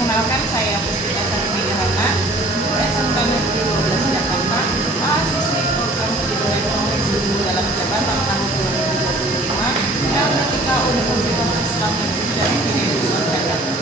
Perkenalkan, saya Puspita Sarmini Hana, SMK Negeri 12 Jakarta, mahasiswi program Pendidikan Ekonomi Sumber dalam Jabatan tahun 2025 LPTK Universitas Islam Indonesia Indonesia Jakarta.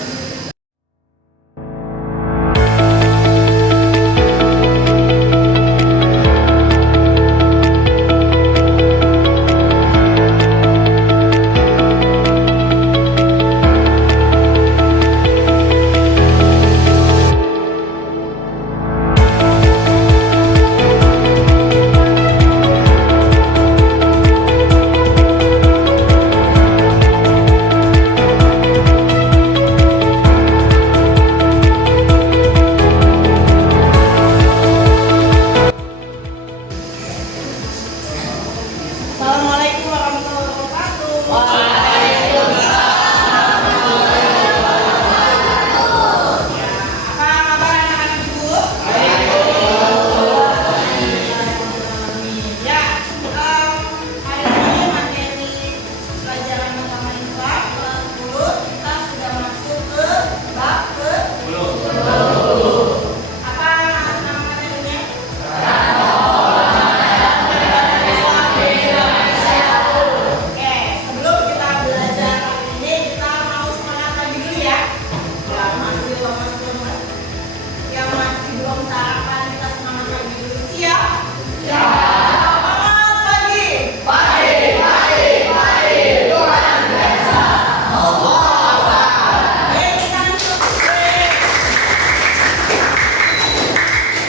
Assalamualaikum warahmatullahi wabarakatuh. Ya, apa kabar anak-anak ibu? Ya, hari ini materi pelajaran agama Islam kelas 10 kita sudah masuk ke bab ke 10. Apa nama materinya? Oke, sebelum kita belajar hari ini, kita mau semangat lagi dulu ya. Yang masih lemas-lemas, yang masih belum sarapan, kita semangat lagi dulu. Siap? Semangat pagi. Baik, kita masuk.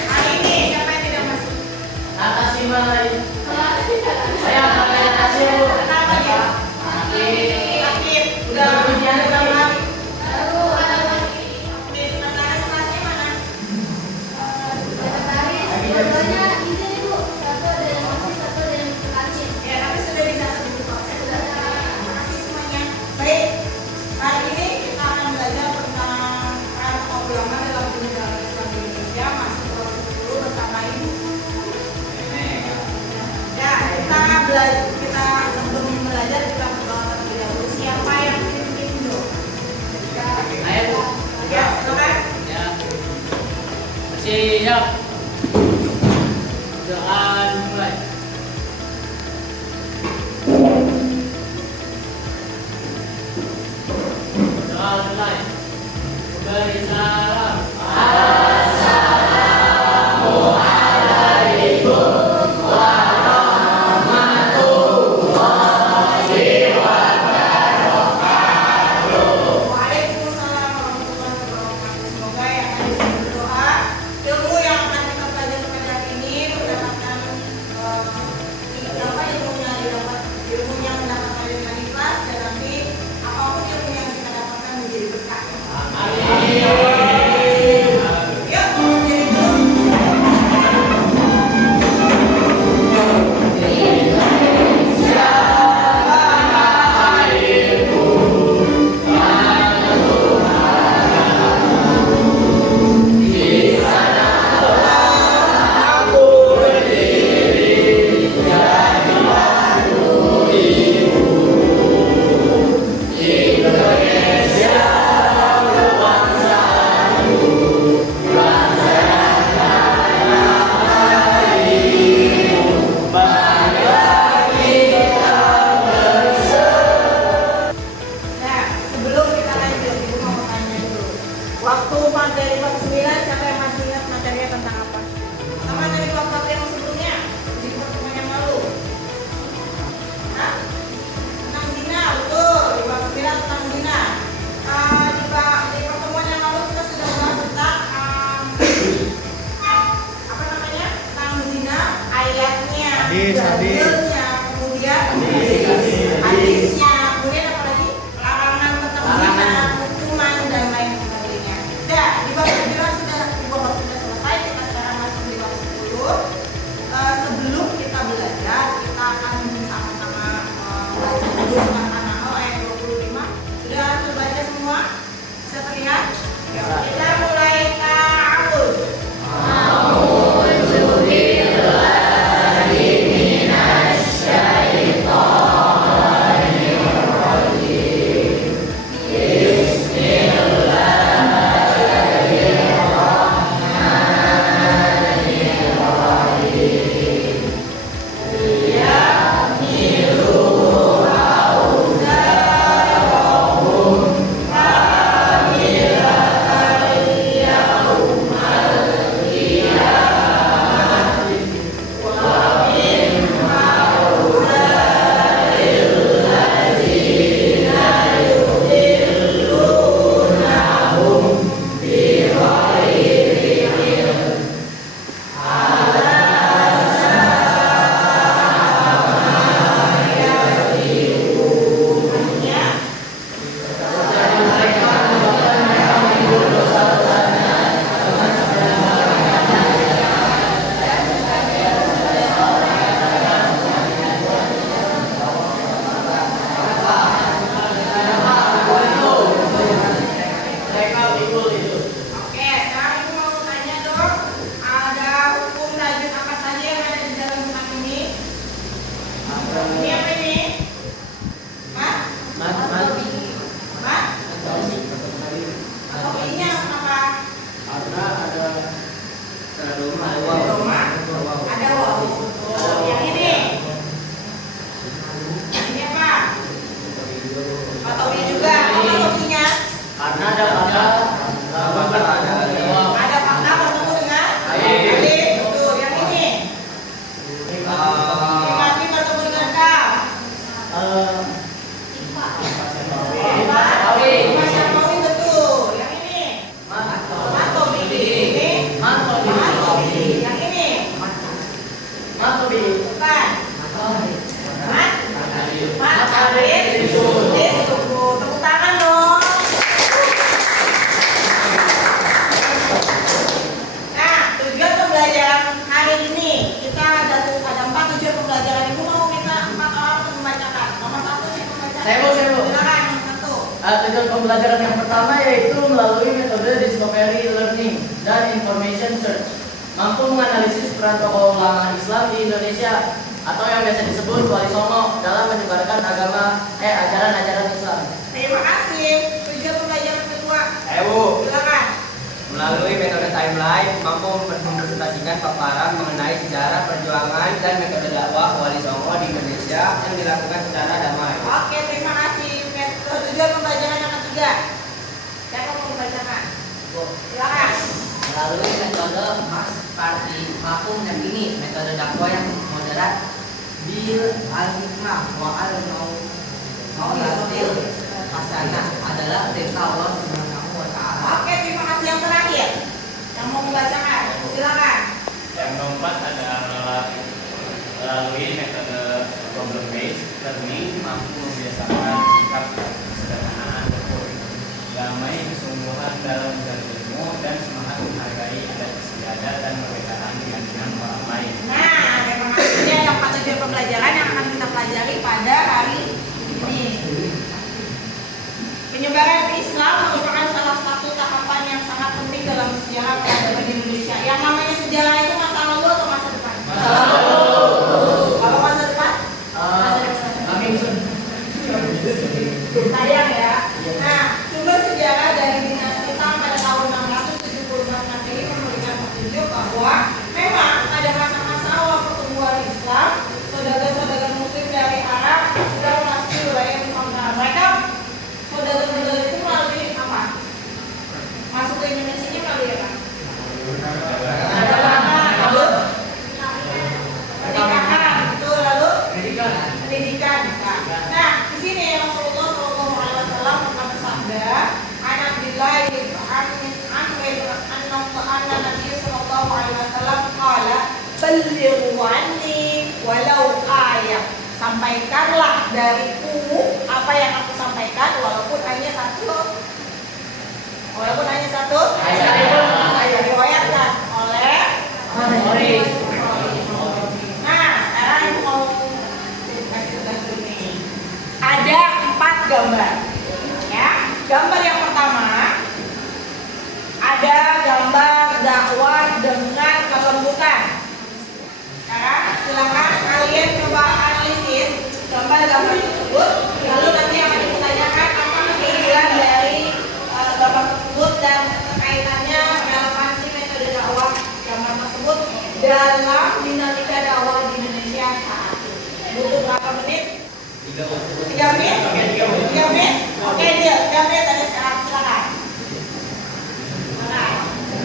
Hari ini siapa yang tidak masuk? Kenapa dia? Sakit. Udah berapa? Oke, sekretaris kelasnya mana? Ya, tapi sudah dicatat di buku. Terima kasih semuanya. Baik, hari ini kita akan belajar tentang tokoh ulama dalam penyebaran Islam di Indonesia, masih kelas 10 bersama Ibu. Ya, kita sebelum belajar kita berdoa terlebih dahulu. Siapa yang pimpin dulu? Ya, silakan. Siap. Doa mulai. Doa mulai. Beri salam. Waalaikumsalam warahmatullahi wabarakatuh. Semoga yang tadi saya berdoa, ilmu yang akan kita pelajari pada hari ini mendapatkan ilmunya mendapatkan dengan ikhlas, dan nanti apapun ilmu yang kita dapatkan menjadi berkah. Yuk, jadi dulu. Nah, sebelum kita lanjut, Ibu mau tanya dulu. Waktu materi bab 9, siapa yang masih ingat materinya tentang apa? Sama dari bab yang sebelumnya, di pertemuan yang lalu. Hah? Tentang zina, betul. Di bab 9 tentang zina. Di pertemuan yang lalu kita sudah bahas tentang apa namanya? Tentang zina, ayatnya, dalilnya, kemudian hadisnya, kemudian apa lagi? Larangan tentang zina, hukuman dan lain sebagainya. Dah, di bab Roma. Ada wow. Oh, yang ini. Ini apa? Pak Tobi juga. Apa topinya? Karena ada pada Ada fakta bertemu dengan alif. Betul. Yang ini. Mati bertemu dengan kaf. Mas Syafawi betul. Yang ini. Matobi. Ini. Matobi. Yang ini. Bukan. Mat Arif. Tepuk tangan dong. Nah, tujuan pembelajaran hari ini kita ada 4 tujuan pembelajaran. Ibu mau minta 4 orang untuk membacakan. Nomor 1 sih membacakan. Saya mau. Silakan nomor 1. Tujuan pembelajaran yang pertama yaitu melalui metode discovery learning dan information search mampu menganalisis peran tokoh ulama Islam di Indonesia atau yang biasa disebut Wali Songo dalam menyebarkan ajaran-ajaran Islam. Terima kasih. Tujuan pembelajaran kedua. Bu, Silakan. melalui metode timeline mampu mempresentasikan paparan mengenai sejarah perjuangan dan metode dakwah Wali Songo di Indonesia yang dilakukan secara damai. Oke, terima kasih. Tujuan pembelajaran yang ketiga. Siapa mau membacakan? Silakan. Melalui metode Max Party mampu meyakini metode dakwah yang moderat bil al-hikmah wa al-maulatil hasanah adalah perintah Allah Subhanahu wa taala. Oke, terima kasih. Yang terakhir. Yang mau membacakan? Silakan. Yang keempat ada melalui metode problem based learning mampu membiasakan sikap kesederhanaan damai kesungguhan dalam berilmu dan semangat menghargai adat istiadat dan perbedaan dengan orang lain. Nah, terima kasih. Ini ada 4 tujuan pembelajaran yang akan kita pelajari pada hari ini. Penyebaran Islam merupakan salah satu tahapan yang sangat penting dalam sejarah peradaban Indonesia. Yang namanya sejarah itu masa lalu atau masa depan? Kalau masa depan? Sayang ya. Nah, sumber sejarah dari dinasti Tang pada tahun 676 Masehi memberikan petunjuk bahwa memang pada masa-masa awal pertumbuhan Islam, saudagar-saudagar Muslim dari Arab sudah memasuki wilayah Nusantara. Mereka saudagar-saudagar itu melalui apa? Masuk ke Indonesia melalui apa? Lalu pernikahan, betul. Lalu pendidikan. Nah, di sini Rasulullah SAW pernah bersabda, anak billahi anna Nabi sallallahu alaihi wasallam qala ballighu anni walau ayat. Sampaikanlah dariku apa yang aku sampaikan walaupun hanya satu. Ayat diriwayatkan oleh Nah, sekarang mau kasih tugas ini. Ada 4 gambar. Ya, gambar yang pertama ada gambar dakwah dengan kelembutan. Sekarang silakan kalian coba analisis gambar-gambar tersebut. Lalu nanti akan ditanyakan apa keunggulan dari gambar tersebut dan kaitannya relevansi metode dakwah gambar tersebut dalam dinamika dakwah di Indonesia saat ini. Butuh berapa menit? 3 menit? 3 menit? Oke, deal. 3 menit tadi sekarang silakan. Silakan.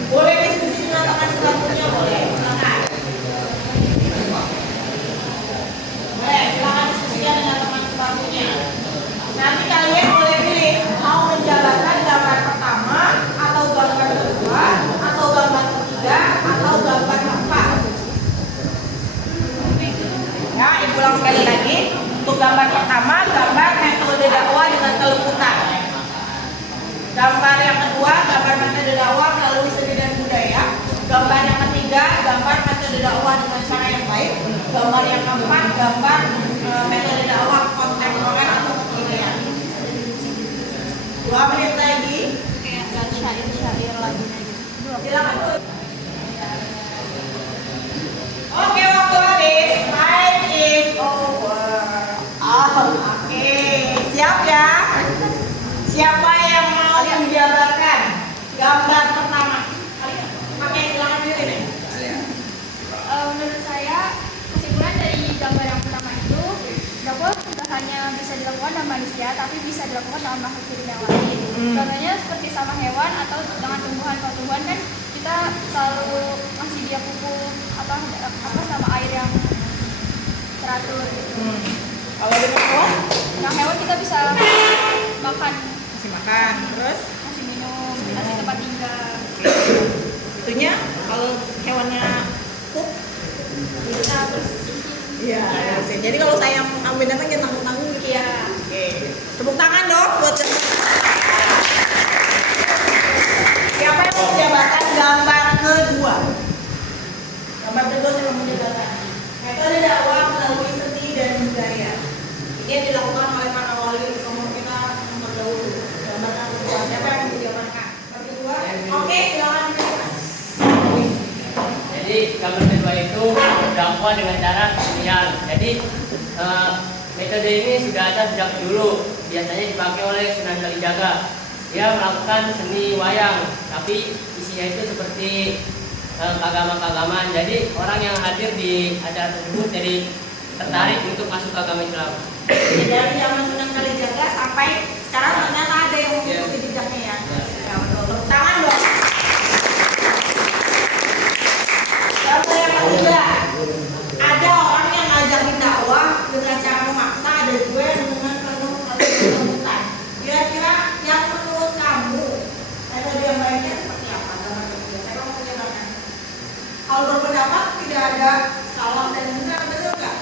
Boleh diskusi dengan teman sebangkunya, boleh. Silakan. Boleh, silakan diskusikan dengan teman sebangkunya. Nanti kalian boleh pilih mau menjalankan gambar pertama atau gambar kedua atau gambar ketiga atau gambar keempat. Ya, ibu ulang sekali lagi. Untuk gambar pertama, gambar metode dakwah dengan kelembutan. Gambar yang kedua, gambar metode dakwah melalui seni dan budaya. Gambar yang ketiga, gambar metode dakwah dengan cara yang baik. Gambar yang keempat, gambar metode dakwah kontemporer atau kekinian. 2 menit lagi. Dan syair-syair lagi. Silakan. Oke, waktu habis. Time is over. Oke. Siap ya? Siapa yang mau menjabarkan gambar pertama? Oke, silakan pilih nih. bisa dilakukan dalam manusia, tapi bisa dilakukan dalam makhluk hidup yang lain. Contohnya seperti sama hewan atau dengan tumbuhan. Kalau tumbuhan kan kita selalu ngasih dia pupuk apa sama air yang teratur. Kalau dengan hewan, Nah hewan kita bisa makan, kasih makan, terus kasih minum, kasih tempat tinggal. itunya kalau hewannya pup, Kita terus iya. Jadi kalau saya ambil datang jangan tanggung-tanggung gitu ya. Oke, tepuk tangan dong buat siapa yang mau menjabarkan gambar kedua? Gambar kedua saya mau menjabarkan metode dakwah melalui seni dan budaya. Ini yang dilakukan oleh para wali songo kita yang terdahulu. Gambar kedua, siapa yang mau menjabarkan? Gambar kedua? Oke, silakan. Jadi gambar kedua itu dakwah dengan cara kesenian. Jadi metode ini sudah ada sejak dulu. Biasanya dipakai oleh Sunan Kalijaga. Dia melakukan seni wayang, tapi isinya itu seperti keagamaan-keagamaan. Jadi orang yang hadir di acara tersebut jadi tertarik untuk masuk ke agama Islam. Dari zaman Sunan Kalijaga sampai sekarang ternyata ada yang mengikuti jejaknya ya. Ya betul. Tepuk tangan dong. Gambar yang ketiga, ada orang yang ngajakin dakwah dengan cara memaksa, ada juga yang dengan penuh kelembutan. Kira-kira yang menurut kamu metode yang baiknya seperti apa? Gambar ketiga, saya mau menjelaskan. Kalau berpendapat tidak ada salah dan benar, betul nggak?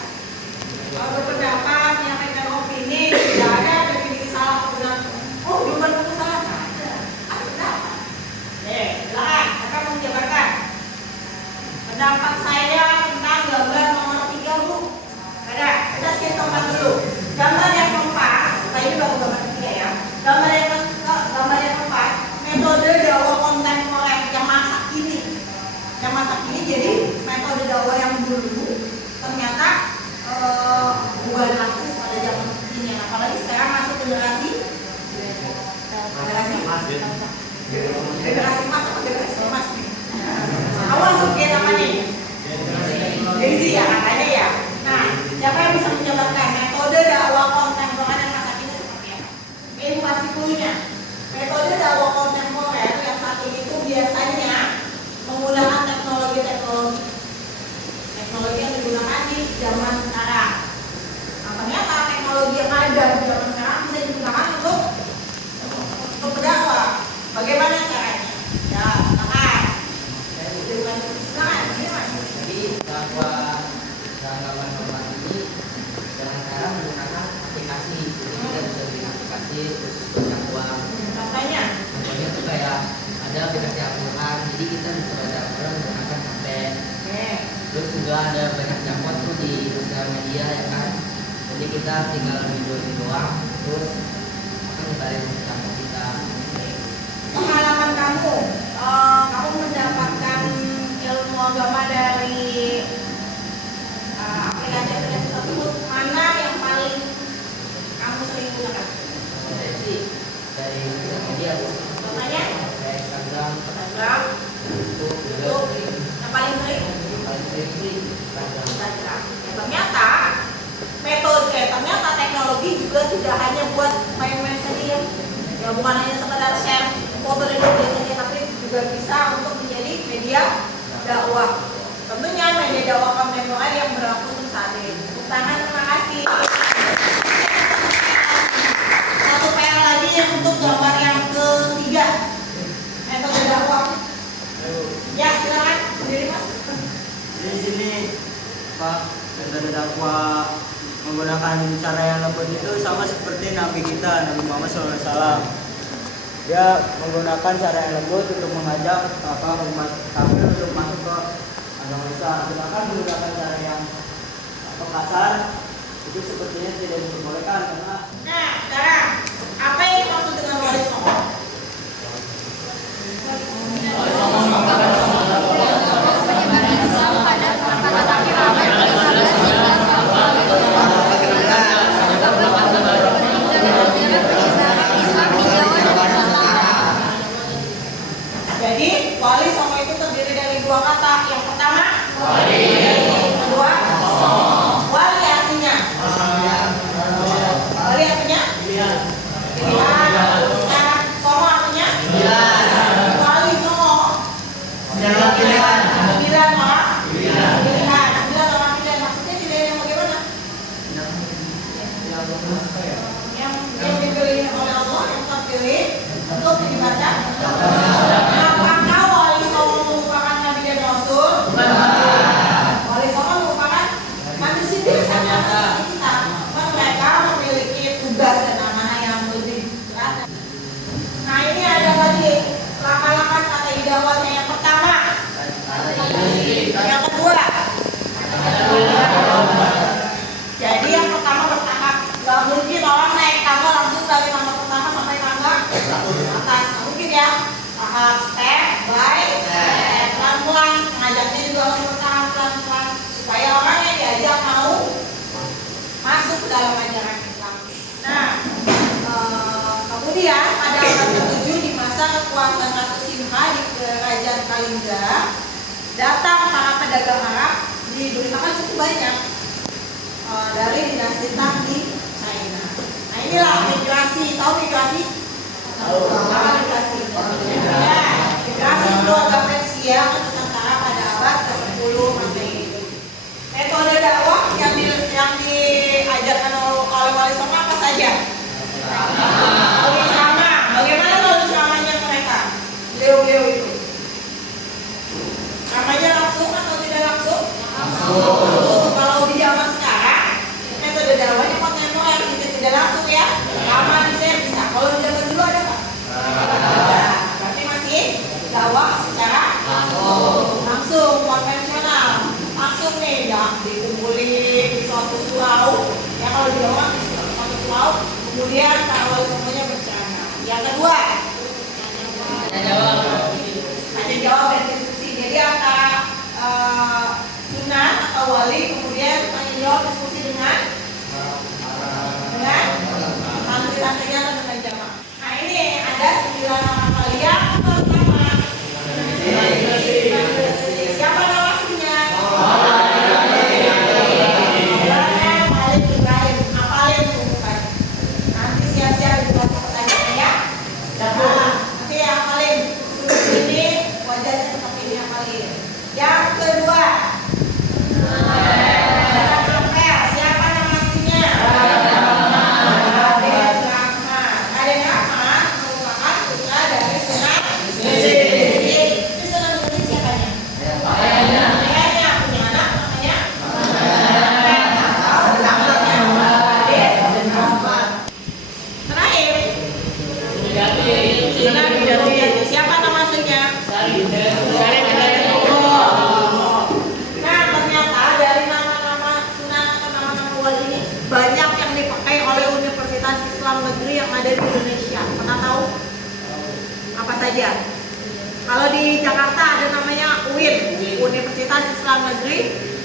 Kalau berpendapat menyampaikan opini tidak ada definisi salah atau benar. Oh, belum ada salah. Ada pendapat. Silakan, siapa mau menjabarkan? Pendapat saya tentang gambar nomor 3, Bu. Ada, kita skip tempat dulu. Gambar yang keempat, tadi baru gambar ketiga ya. Gambar yang keempat, metode dakwah kontemporer yang masa kini. Yang masa kini jadi metode dakwah yang dulu ternyata ubah drastis pada zaman kini. Apalagi sekarang masuk generasi emas atau generasi emas nih. Awal masuk gen apa nih? Gen Z ya katanya ya. Nah, siapa yang bisa menjabarkan metode dakwah kontemporer yang masa kini seperti apa? Ini masih cluenya. Metode dakwah kontemporer yang saat ini itu biasanya menggunakan teknologi yang digunakan di zaman sekarang. Nah, ternyata teknologi yang ada di zaman sekarang bisa digunakan untuk berdakwah. Bagaimana caranya? Ya, silakan. Jadi dakwah dalam gambar ini dengan cara menggunakan aplikasi. Jadi kita bisa bikin aplikasi khusus untuk dakwah. Contohnya, Itu kayak ada aplikasi Al-Quran, jadi kita bisa baca Al-Quran menggunakan HP. Terus juga ada banyak dakwah tuh di sosial media ya kan. Jadi kita tinggal video doang, terus akan nyebarin dakwah kita. pengalaman kamu, kamu mendapatkan ilmu agama dari aplikasi-aplikasi tersebut, mana yang paling kamu sering gunakan? Saya sih dari sosial media tuh, Contohnya, kayak Instagram, Instagram, YouTube, YouTube, yang paling sering paling sering sih Instagram. Instagram. Ya, ternyata teknologi juga tidak hanya buat main-main saja ya. Ya bukan hanya sekedar share foto dan video saja, tapi juga bisa untuk menjadi media dakwah. Tentunya media dakwah kontemporer yang berlaku untuk saat ini. Tepuk tangan, terima kasih. Satu PR lagi yang untuk gambar yang ketiga, metode dakwah. Ya silakan sendiri mas. Di sini Pak, metode dakwah menggunakan cara yang lembut itu sama seperti Nabi kita, Nabi Muhammad SAW. Dia menggunakan cara yang lembut untuk mengajak umat kafir untuk masuk ke agama Islam. Sedangkan menggunakan cara yang kasar itu sepertinya tidak diperbolehkan karena. Nah sekarang apa yang dimaksud dengan wali songo? Jadi wali songo itu terdiri dari dua kata. Yang pertama wali, kedua songo. Wali artinya step by step, pelan-pelan. Ngajaknya juga harus bertahap pelan-pelan supaya orang yang diajak mau masuk ke dalam ajaran Islam. Nah, kemudian pada abad ke-7 di masa kekuasaan Ratu Simha di Kerajaan Kalingga, datang para pedagang Arab, diberitakan cukup banyak dari dinasti Tang di China. Nah inilah migrasi, tahu migrasi? Apa migrasi? Ya, migrasi keluarga Persia ke Nusantara pada abad ke-10 Masehi. Metode dakwah yang diajarkan oleh Wali Songo apa saja? Sama. Bagaimana kalau ceramahnya mereka? Beliau itu. Namanya langsung atau tidak langsung? Langsung. Kalau di zaman sekarang metode dakwahnya kontemporer, tidak langsung ya. Lama bisa. Kalau di zaman dulu ada nggak? Ada. Berarti masih dakwah secara langsung konvensional. Langsung nih, ya dikumpulin di suatu surau. Ya kalau di dakwah di suatu surau. Kemudian kalau semuanya berceramah. Yang kedua, tanya jawab dan diskusi. Jadi antara sunnah atau wali, kemudian tanya jawab diskusi dengan santri-santrinya atau dengan jamaah. Nah ini ada 9 nama kalian pertama. Siapa nama aslinya? Paling Ibrahim. Apalin bukan? Nanti siap-siap dibuat pertanyaan ya. Nanti apalin. Ini wajahnya seperti ini apalin. Yang kedua. Siapa nama aslinya? Raden Rahmat. Raden Rahmat merupakan putra dari Sunan Giri. Itu Sunan Giri siapanya? Ayahnya punya anak namanya Raden Rahmat. Terakhir Sunan Giri. Siapa nama aslinya? Nah ternyata dari nama-nama sunan atau nama-nama wali ini banyak yang dipakai oleh Universitas Islam Negeri yang ada di Indonesia. Pernah tahu? Apa saja? Kalau di Jakarta ada namanya UIN, Universitas Islam Negeri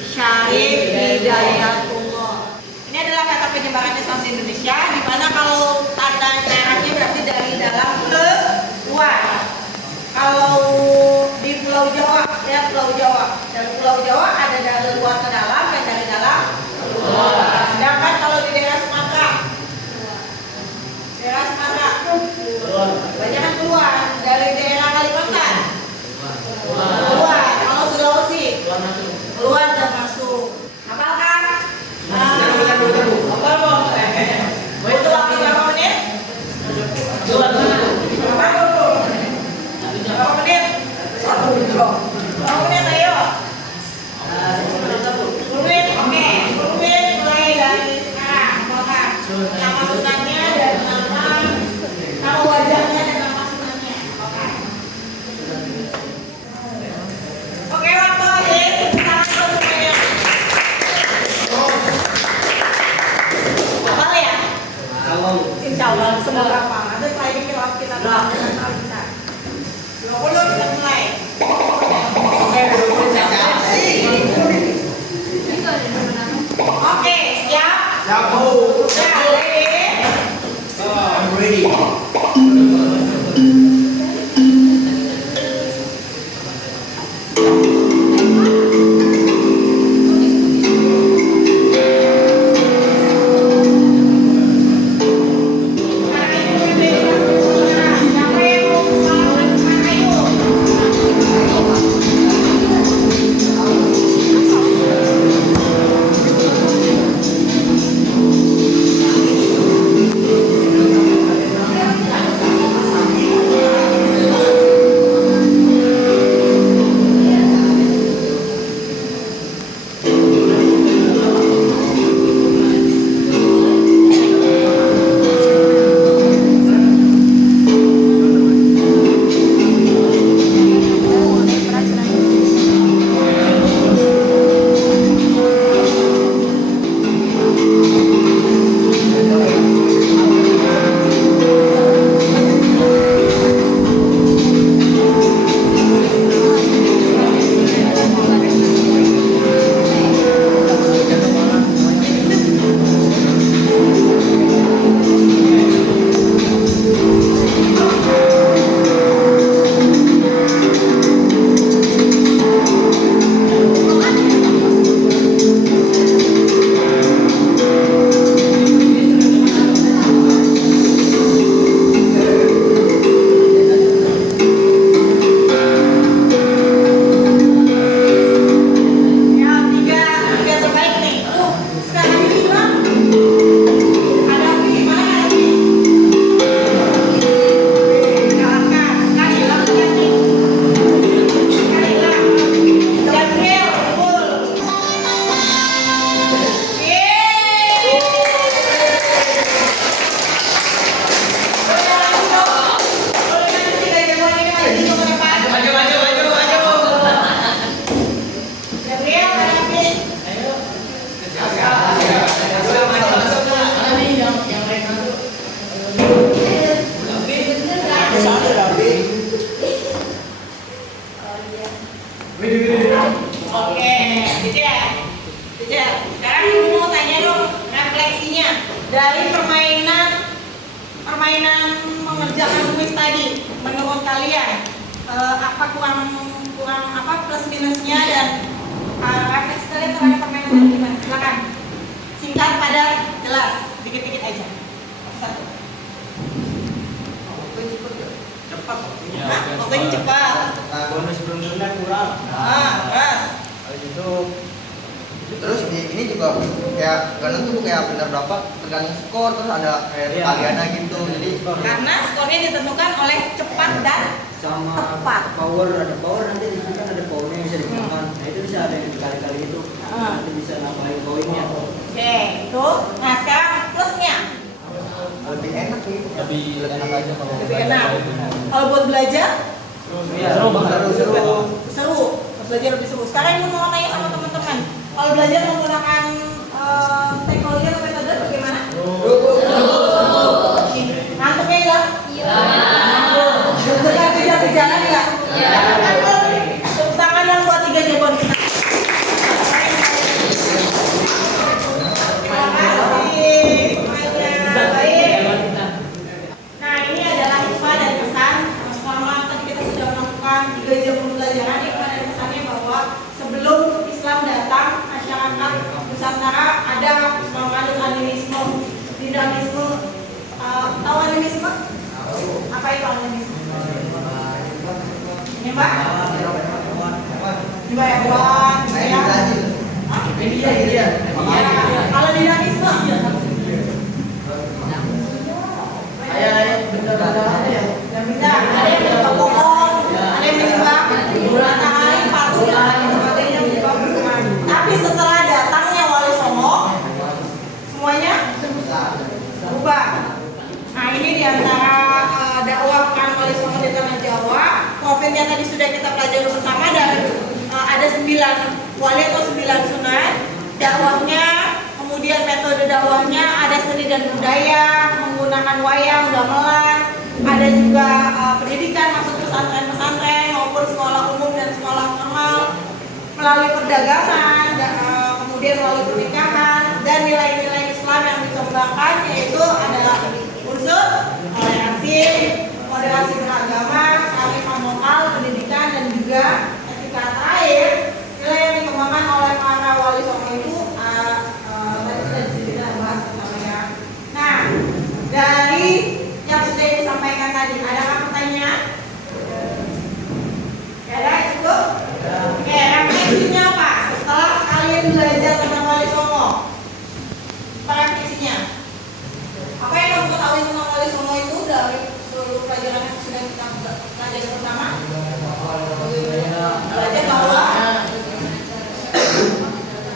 Syarif Hidayatullah. Ini adalah kata penyebaran Islam di Indonesia, di mana kalau tanda merahnya berarti dari dalam ke luar. Kalau di Pulau Jawa, ya Pulau Jawa. Dari Pulau Jawa ada dari luar ke dalam dan dari dalam ke luar. Sedangkan kalau di daerah Sumatera, banyak kan keluar. Dari daerah Kalimantan, keluar. Kalau Sulawesi, keluar dan masuk. Hafalkan? Hafal dong. Butuh waktu berapa menit? Berapa menit? 1 jam. Berapa menit ayo? tadi menurut kalian apa kurang apa plus minusnya dan refleksi kalian terhadap permainan tadi gimana? Silakan. Singkat, padat, jelas, dikit-dikit aja. Satu. Cepat. Hah? Pokoknya cepat. Bonus berundurnya kurang. Terus. Habis itu terus ini juga kayak gak nentu kayak benar berapa tergantung skor, terus ada kayak Iya. kaliannya gitu, jadi Karena skornya ditentukan oleh cepat dan sama tepat. power, ada power nanti di sini kan ada powernya yang bisa digunakan. Nah itu bisa ada yang dikali-kali itu, nanti bisa nambahin poinnya. Oke, itu. Nah sekarang plusnya. lebih enak nih. Lebih enak aja kalau Lebih enak. Kalau buat belajar Iya, seru banget. seru. Belajar lebih seru. Sekarang ini mau tanya sama teman-teman. Kalau belajar menggunakan teknologi atau metode bagaimana? Ngantuknya hilang? Dengan kejar-kejaran enggak? Tepuk tangan yang buat 3 jagoan kita. Terima kasih semuanya. Baik. Nah ini adalah hikmah dan pesan selama tadi kita sudah melakukan 3 jam pembelajaran. Hikmah dan pesannya bahwa sebelum Islam datang, masyarakat Nusantara ada menganut animisme, dinamisme. Tahu animisme? Apa itu animisme? Ini Mbak? Nyembah hewan, ya? Hah? Iya. Kalau dinamisme? Yang benda, ada yang menyembah pohon, ada yang menyembah matahari, patung, dan sebagainya menyembah berkumar. Tapi setelah datangnya Wali Songo, semuanya berubah. Nah ini diantara dakwah peran Wali Songo di tanah Jawa. Profil yang tadi sudah kita pelajari bersama dan ada 9 wali atau 9 sunan. Dakwahnya, kemudian metode dakwahnya ada seni dan budaya, menggunakan wayang, gamelan, ada juga pendidikan masuk pesantren-pesantren maupun sekolah umum dan sekolah formal, melalui perdagangan, kemudian melalui pernikahan dan nilai-nilai Islam yang dikembangkan yaitu adalah unsur toleransi, moderasi beragama, kearifan lokal, pendidikan dan juga etika terakhir. Nilai yang dikembangkan oleh para wali songo itu tadi sudah kita bahas bersama ya. Nah, dari yang sudah disampaikan tadi, adakah pertanyaan? Ada cukup? Oke, refleksinya apa? Setelah kalian belajar tentang Wali Songo, apa refleksinya? Apa yang kamu ketahui tentang Wali Songo itu dari seluruh pelajaran yang sudah kita pelajari bersama? Belajar bahwa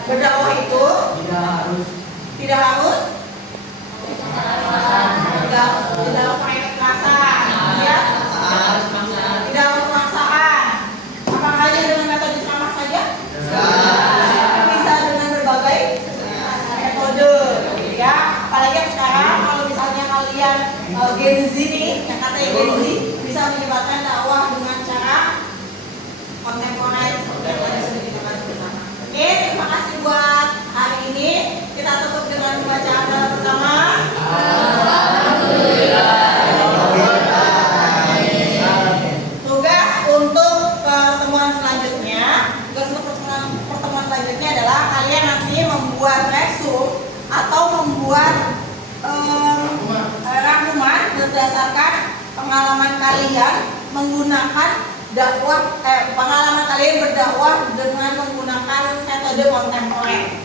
berdakwah itu tidak harus tidak pakai kekerasan, ya? Tidak harus pemaksaan. Apakah hanya dengan metode ceramah saja? Bisa dengan berbagai metode, ya. Apalagi sekarang kalau misalnya kalian Gen Z nih, yang katanya Gen Z bisa menyebarkan dakwah dengan cara kontemporer seperti yang tadi sudah kita bahas bersama. Oke, terima kasih buat hari ini. Kita tutup dengan bacaan doa bersama. Tugas untuk pertemuan selanjutnya, pertemuan selanjutnya adalah kalian nanti membuat resume atau membuat rangkuman berdasarkan pengalaman kalian menggunakan pengalaman kalian berdakwah dengan menggunakan metode kontemporer.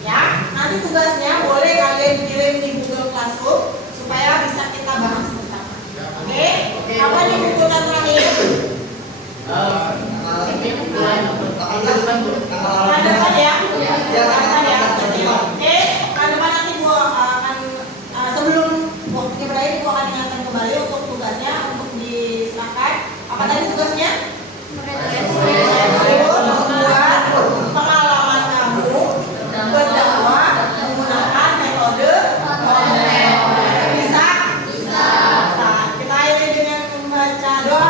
Ya, nanti tugasnya boleh kalian kirim di Google Classroom supaya bisa kita bahas bersama. Oke? Apa nih bukuan terakhir? Bulan depan ya? Bulan ya? Oke, bulan depan nanti gua akan sebelum waktunya berakhir gua akan ingatkan kembali untuk tugasnya untuk diserahkan. Apa tadi tugasnya? Membuat pengalaman kamu berdakwah menggunakan metode kontemporer. Bisa? Kita akhiri dengan membaca doa.